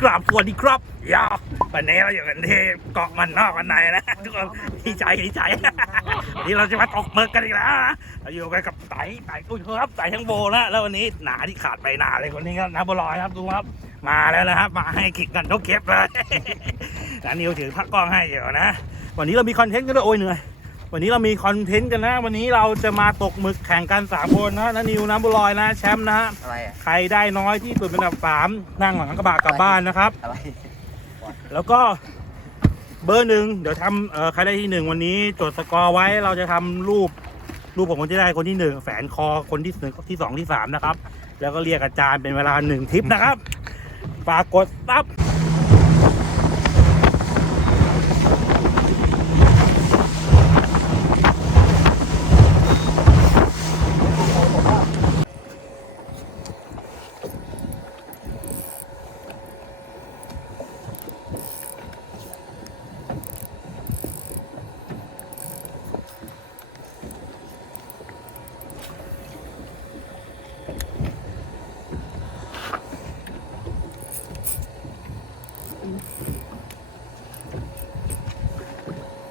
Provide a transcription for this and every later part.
กราบสวัสดีครับยาวันนี้เราอยู่กันที่เกาะมันนอกกันในนะทุกคนดีใจดีใจวันนี้เราจะมาตกหมึกกันอีกแล้วนะเราอยู่กันกับไต่ไต่อุ้ยครับไต่ทั้งโบนะแล้ววันนี้หนาที่ขาดไปหนาเลยคนนี้ครับน้าบัวลอยครับดูครับ มาแล้วนะครับ มาให้ขิกกันทุกเคปเลยนะนิวถือพักกล้องให้เดี๋ยวนะวันนี้เรามีคอนเทนต์กันด้วยโอ้ยเหนื่อย วันนี้เรามีคอนเทนต์กันนะ วันนี้เราจะมาตกหมึกแข่งกันสามคนนะนะนิวน้ำบัวลอยนะแชมป์นะอะไรอะใครได้น้อยที่สุดเป็นอันดับสามนั่งหลังกระบะกลับบ้านนะครับ อะไรแล้วก็เบอร์หนึ่งเดี๋ยวทำเอ่อใครได้ที่หนึ่งวันนี้จดสกอร์ไว้เราจะทำรูปรูปของคนที่ได้คนที่หนึ่งแฝนคอคนที่หนึ่งที่สองที่สามนะครับ แล้วก็เรียกอาจารย์เป็นเวลาหนึ่งทริปนะครับฝากกดซับ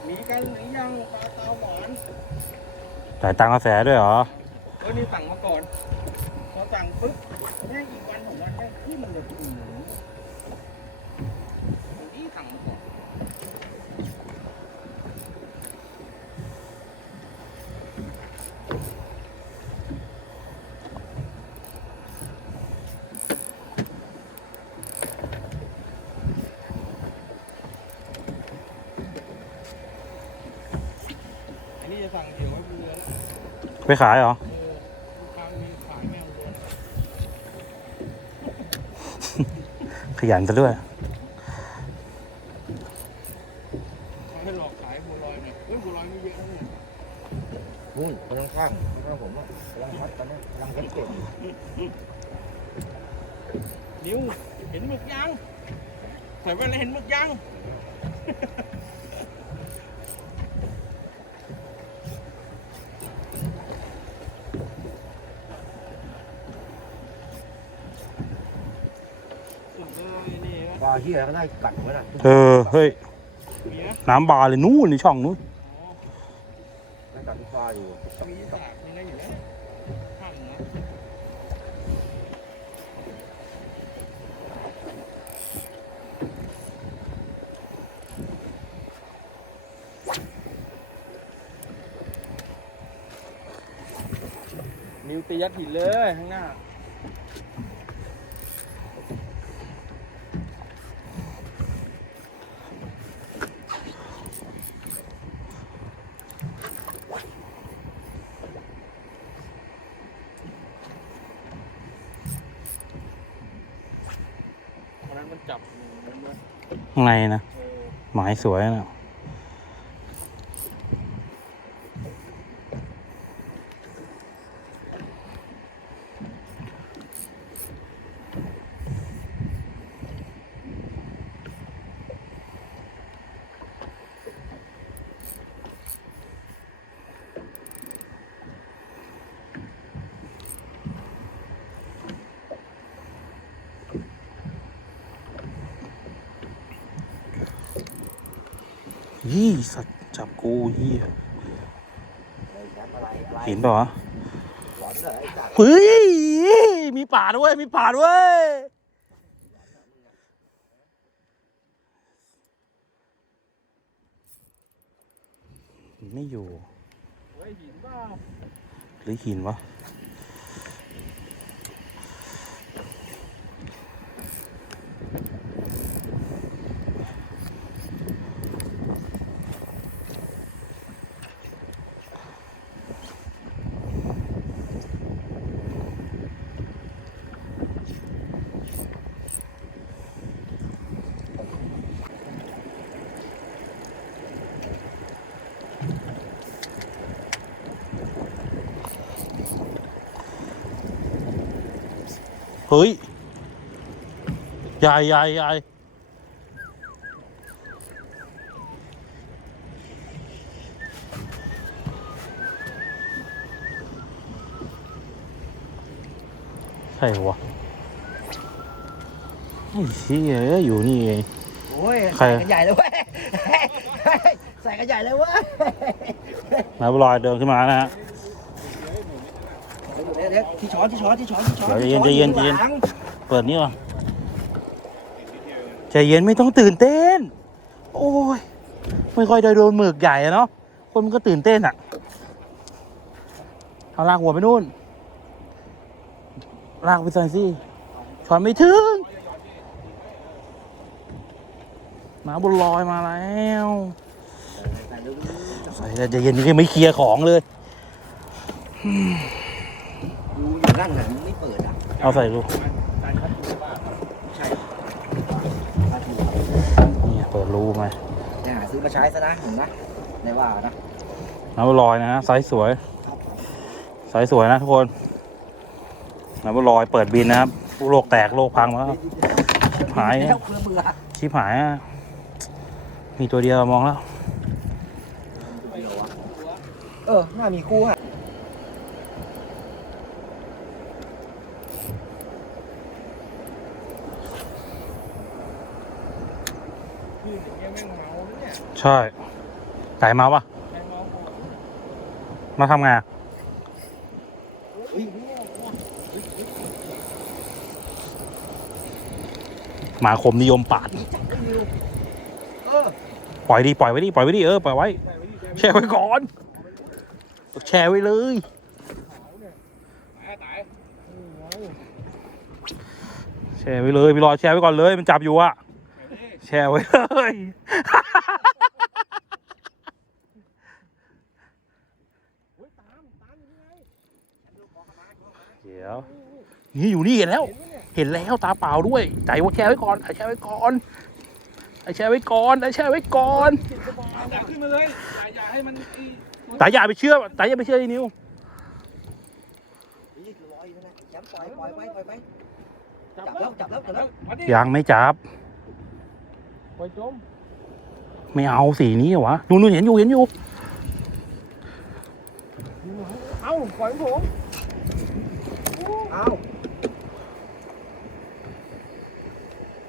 มีกันหรือยังปลาเตาหมอนจ่ายตังค์กาแฟด้วยเหรอ เออนี่สั่งมาก่อนพอสั่งปุ๊บแม่งอีกวันของวันแม่งที่มันเลยอืมนี่สั่งมาก่อน อันนี้จะสั่งเกี่ยวไว้บนเรือแล้ว ไปขายเหรอเออลูกค้ามีขายแมวเรือขยันซะด้วยเขาให้หลอกขายบัวลอยหน่อยเฮ้ยบัวลอยมีเยอะนะเนี่ยนู่นคนข้างๆข้างผมอะกำลังพัดตอนนี้กำลังพัดเก่งนิวเห็นหมึกยังใส่แว่นแล้วเห็นหมึกยัง สุดเลยนี่นะ ปลาที่อะไรก็ได้กัดเหมือนกันเออ เฮ้ยมีนะน้ำบาร์เลยนู่นในช่องนู้นอ๋อได้กัดทุกปลาอยู่มีสากมีอะไรอยู่แล้วข้างนะนิวตียัดหินเลยข้างหน้า วันนั้นมันจับมันด้วย ข้างในนะ หมายสวยนะ ยี่สัตว์จับกูยี่เลยแชมป์อะไรอะไรเห็นเปล่าวะหลอนเหรอไอ้จัดเฮ้ยมีป่าด้วยมีป่าด้วยไม่อยู่เฮ้ยหินเปล่าหรือหินวะ เฮ้ย ใหญ่ใหญ่ใหญ่ใช่วะไอ้เชี่ยเอ้ยอยู่นี่เอง โอ้ยใคร ใส่กันใหญ่เลยเว้ยใส่กันใหญ่เลยเว้ย นายบุญลอยเดินขึ้นมานะฮะ เดี๋ยวเดี๋ยวที่ช้อนที่ช้อนที่ช้อนที่ช้อนใจเย็นใจเย็นใจเย็น หลังเปิดนี่ก่อนใจเย็นไม่ต้องตื่นเต้น โอ้ย ไม่ค่อยได้โดนหมึกใหญ่อะเนาะ คนมันก็ตื่นเต้นอะเอาลากหัวไปนู่น ลากไปใส่สิช้อนไม่ถึงน้ำบนลอยมาแล้วใส่เร็วใส่แต่ใจเย็นนี่ไม่เคลียร์ของเลยๆดูอยู่ นั่นน่ะมันไม่เปิดอะเอาใส่ดูใช่ปลาทูนี่เปิดรูมาเนี่ยหาซื้อมาใช้ซะนะเห็นนะในว่านะน้ำบนลอยนะฮะไซส์สวยไซส์สวยนะทุกคนน้ำบนลอยเปิดบินนะครับโลกแตกโลกพังแล้วหายแล้วเพื่อเบื่อชิบหายอะมีตัวเดียวมองแล้ว เออ น่ามีคู่อะ ใช่ไก่มาปะมาทำไงานเฮ้ยหมาคมนิยมปาด เออปล่อยดิปล่อยไว้ดิปล่อยไว้ดิเออปล่อยไว้แช่ไว้ก่อน แช่ไว้เลยแช่ไว้เลยพี่รอแช่ไว้ก่อนเลย มันจับอยู่อะ แช่ไว้เลยเดี๋ยวนี่อยู่นี่เห็นแล้ว เห็นแล้วตาเปล่าด้วย ใจว่าแช่ไว้ก่อนไอ้แช่ไว้ก่อนไอ้แช่ไว้ก่อนไอ้แช่ไว้ก่อนอย่าขึ้นมาเลยอย่าอย่าให้มันอีตาอย่าไปเชื่อตาอย่าไปเชื่อไอ้นิวนี่คือลอยอยู่นั่นนะแชมป์ปล่อยปล่อยไปปล่อยไปจับ ไม่จับปล่อยจมไม่เอาสีนี้เหรอวะนู่นนู่นเห็นอยู่เห็นอยู่ เอ้าปล่อยผม เอา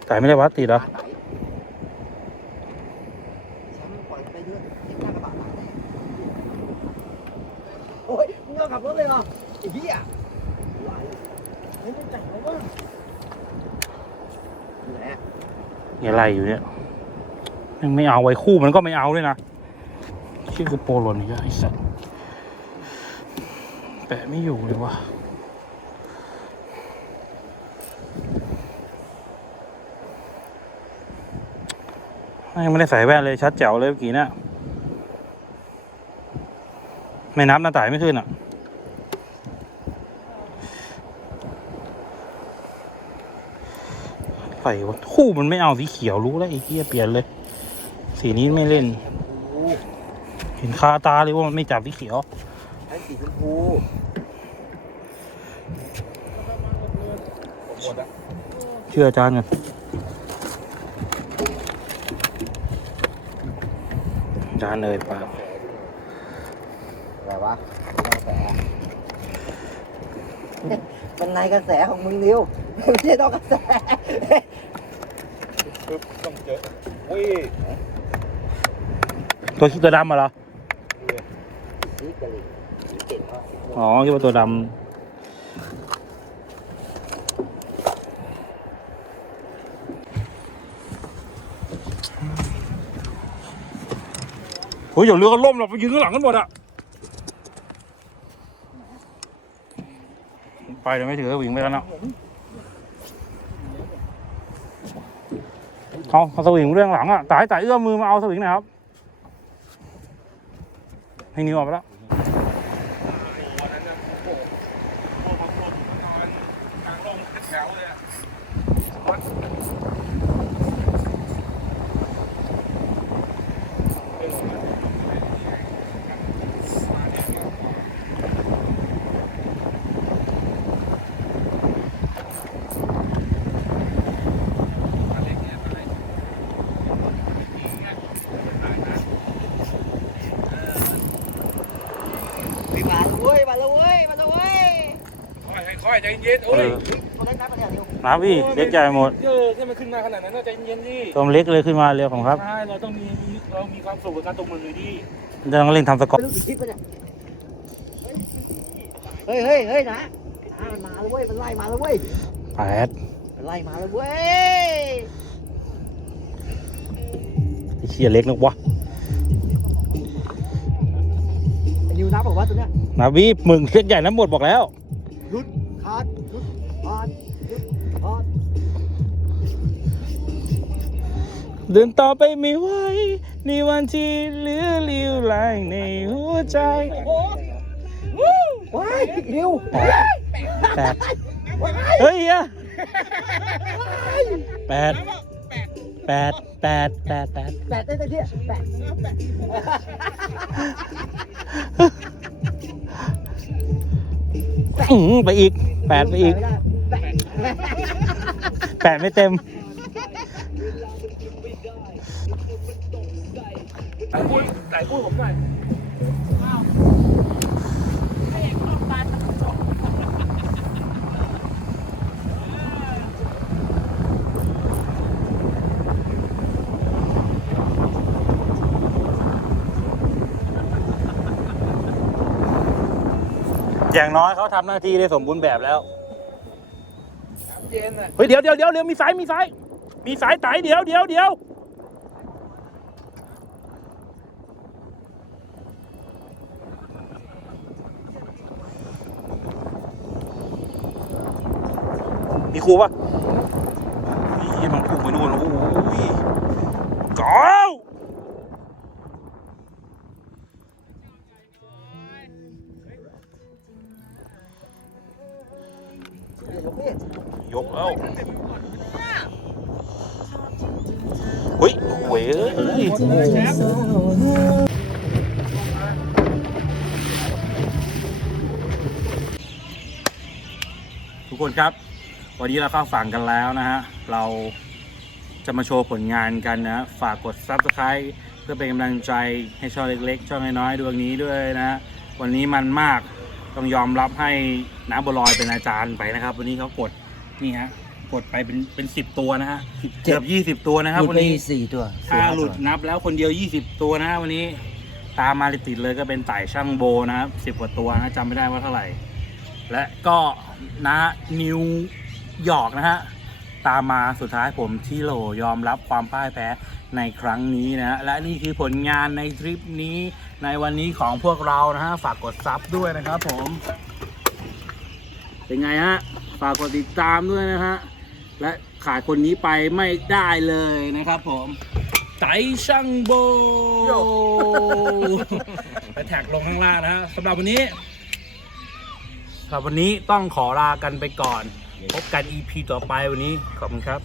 แต่ไม่ได้วัดติดเหรอไหนแชมป์ปล่อยไปเรื่อยเห็นหน้ากระบะมาแน่โอ้ยมึงเอาขับรถเลยเหรอไอ้เหี้ยไหวไม่ได้จับแล้วว่าอยู่ไหนอะเนี่ยอะไรอยู่เนี่ยยัง ไม่เอาไว้คู่มันก็ไม่เอาด้วยนะชื่อคือโปรโลนี่ไอ้สัสแปะไม่อยู่เลยวะยังไม่ได้ใส่แว่นเลยชัดแจ๋วเลยเมื่อกี้เนะไม่นับหน้าต่ายไม่ขึ้นอะใส่วะคู่มันไม่เอาสีเขียวรู้แล้วไอ้เหี้ยเปลี่ยนเลย สีนี้ไม่เล่นโอ้เห็นคาตาเลยว่ามันไม่จับสีเขียวใช้สีชมพูหมดอะเชื่ออาจารย์กันอาจารย์เลยปากอะไรวะกระแสเป็นในกระแสของมึงนิวไม่ใช่นอกกระแสปึ๊บต้องเจออุ้ย ตัวคิดตัวดำมาเหรอ สีกะหรี่สีเก่งมากอ๋อคิดว่าตัวดำเฮ้ยอย่าเรือกันล่มหรอกไปยืนข้างหลังกันหมดอะไปเดี๋ยวไม่ถือวิ่งไปแล้วเนาเอาเอาสวิงเรื่องหลังอะตายตายเอื้อมมือมาเอาสวิงหน่อยครับ ให้นิ้วออกไปแล้ว วันนั้นนะโอ้โหโอ้โหโอ้โหนอนกลางลงเป็นแถวเลยอะวัด มาแล้วเว้ยมาแล้วเว้ยมาแล้วเว้ยค่อยๆค่อยๆใจเย็นโอ้ยเขาได้นับมาแล้วนิวนะพี่เล็กใหญ่หมดเออที่มันขึ้นมาขนาดนั้นน่าใจเย็นๆดิตัวเล็กเลยขึ้นมาเร็วผมครับใช่เราต้องมีเรามีความสุขกับการตกมือดิต้องเร่งทำสกอร์ไม่รู้กี่คลิปปะเนี่ยเฮ้ยเฮ้ยเฮ้ยนะอะมันมาแล้วเว้ยมันไล่มาแล้วเว้ยแปดมันไล่มาแล้วเว้ยไอ้เชี่ยเล็กนักวะไอ้นิวนับบอกว่าตัวเนี้ยนะพี่มึงเล็กใหญ่น้ำหมดบอกแล้วหยุด ขาดหยุดขาดหยุดขาดเดินต่อไปไม่ไหวในวันที่เหลือเลี้ยวลายในหัวใจว้ายนิวแปดเฮ้ยอะแปดแปดแปดแปดแปดแปดได้ตะเกียแปดอื้อหือไปอีก แปดไปอีก แปดไม่เต็มไก่พูดผมหน่อย อย่างน้อยเขาทำหน้าที่ได้สมบูรณ์แบบแล้ว เย็นอะเฮ้ยเดี๋ยวเดี๋ยวเดี๋ยวเดี๋ยวมีสายมีสายมีสายไตเดี๋ยวเดี๋ยวเดี๋ยวมีครูปะนี่มันพุ่งไปนู่นโอ้ยก้า ฮ้ยโว้ยเอ้ยทุกคนครับ วันนี้เราเข้าฝั่งกันแล้วนะฮะ เราจะมาโชว์ผลงานกันนะ ฝากกด Subscribe เพื่อเป็นกำลังใจให้ช่องเล็กๆ ช่องน้อยๆดวงนี้ด้วยนะ วันนี้มันมากต้องยอมรับให้น้ำบวลอยเป็นอาจารย์ไปนะครับ วันนี้เขากดนี่ฮะ กดไปเป็นเป็นสิบตัวนะฮะเกือบยี่สิบตัวนะครับ วันนี้สี่ตัวถ้าหลุดนับแล้วคนเดียวยี่สิบตัวนะวันนี้ตามมาติดๆเลยก็เป็นไต่ช่างโบนะครับสิบกว่าตัวนะจำไม่ได้ว่าเท่าไหร่ และก็นะนิวยอร์กนะฮะตามมาสุดท้ายผมที่โหลยอมรับความพ่ายแพ้ในครั้งนี้นะฮะและนี่คือผลงานในทริปนี้ในวันนี้ของพวกเรานะฮะฝากกดซับด้วยนะครับผม เป็นไงฮะฝากกดติดตามด้วยนะฮะ และขาดคนนี้ไปไม่ได้เลยนะครับผมไตช่างโบไปแท็กลงข้างล่างนะฮะสำหรับวันนี้สำหรับวันนี้ต้องขอลากันไปก่อน พบกัน EP ต่อไปวันนี้ ขอบคุณครับ